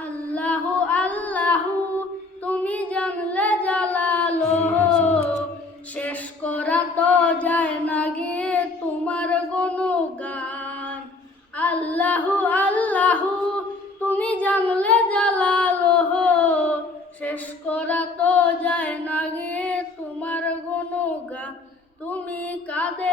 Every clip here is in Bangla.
আল্লাহ আল্লাহ, তুমি জানলে জালালো। শেষ করা তো যায় না গিয়ে তোমার গান আল্লাহ আল্লাহ, তুমি জানলে জালালো। শেষ করা তো যায় না গিয়ে তোমার গান তুমি কাঁদে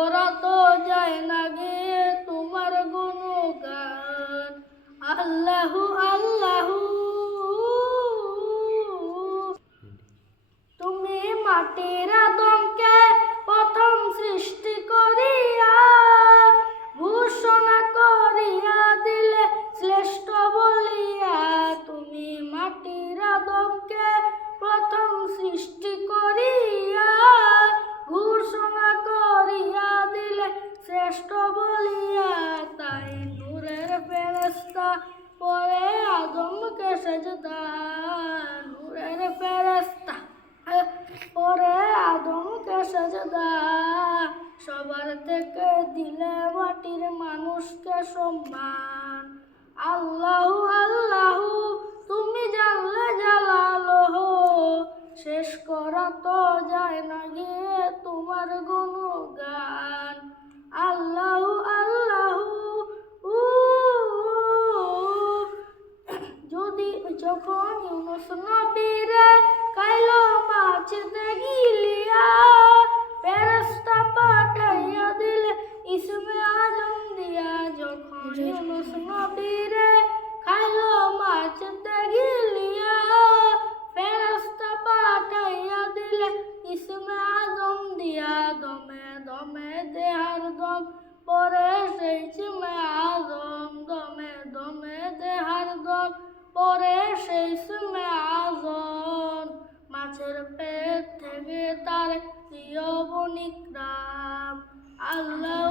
করা তো যায় না গে তোমার গুণগান। আল্লাহু আল্লাহু। তুমি মাটির আদমকে প্রথম সৃষ্টি বলিয়া তাই নূরের ফেরস্তা পরে আদমকে সেজদা। নূরের ফেরস্তা পরে আদমকে সেজদা। সবার থেকে দিলে মাটির মানুষকে সম্মান। আল্লাহু ইউনুস নবীরে কাইলো মাছতে গিলিয়া ফেরেশতা পাঠাইয়া দিলে ইসমে আজম দিয়া। যখন ইউনুস নবীরে খাইলো মাছতে গিলিয়া ফেরেশতা পাঠাইয়া দিলে ইসমে আজম দিয়া। দমে দমে দেহার দম পরে সেই ইসমে আজম দমে দমে দেহার দম পরে সেই সুমে আজন মাছের পেট থেকে তার প্রিয় বণিকরাম আল্লাহ